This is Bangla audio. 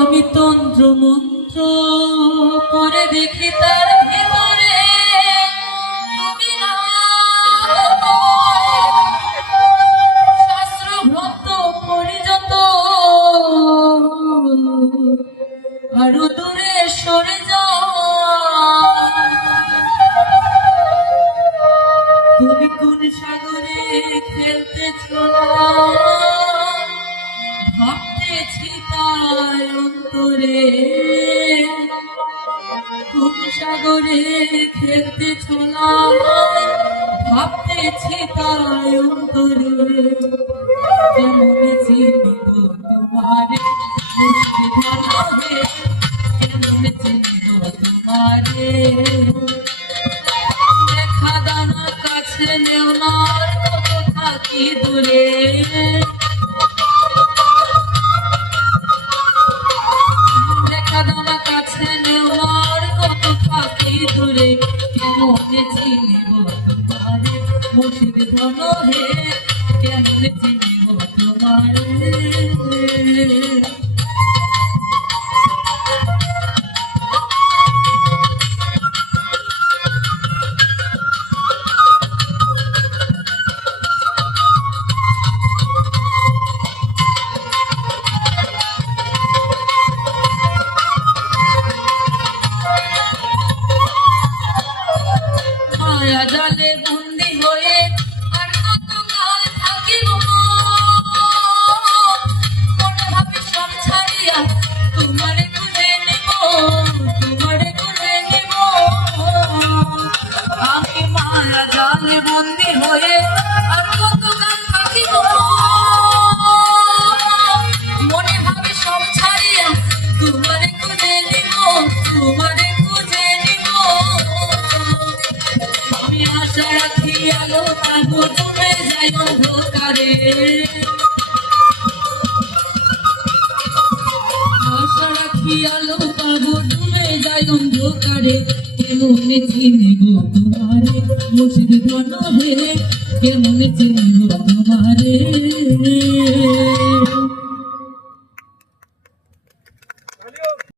আমি তন্ত্র মন্ত্র করে দেখি তার ভিতরে তুমি না শাস্ত্র ভক্ত করি যত আরো দূরে সরে যাও। তুমি কোন সাগরে খেলতেছ ভাবতেছি তাই অন্তরে, কোন সাগরে খেলতেছ ভাবতেছি তাই অন্তরে। কেমন চিনব তোমারে কেমন চিনব তোমারে, দেখা দানা কাছে নেও না কত থাকি দূরে। দেখা দানা কাছে নেও না কত থাকি দূরে, কেমন চিনব তোমারে মুর্শিদ ধন হে, কেমন চিনব তোমারে। মায়া জালে বন্দি হয়ে আর কত কাল থাকিব, মনে ভাবি সব ছাড়িয়া তোমারে খুঁজে নিব, তোমারে খুঁজে নিব। আমি মায়া জালে বন্দি হয়ে আর কত কাল থাকিব, মনে ভাবি সব ছাড়িয়া তোমারে খুঁজে নিব, তোমারে খুঁজে নিব। আমি আশা রাখি আলো পাবো ডুবে যাই অন্ধকারে, আশা রাখি আলো পাবো ডুবে যাই অন্ধকারে। কেমন চিনব তোমারে মুর্শিদ ধন হে, কেমন চিনব তোমারে।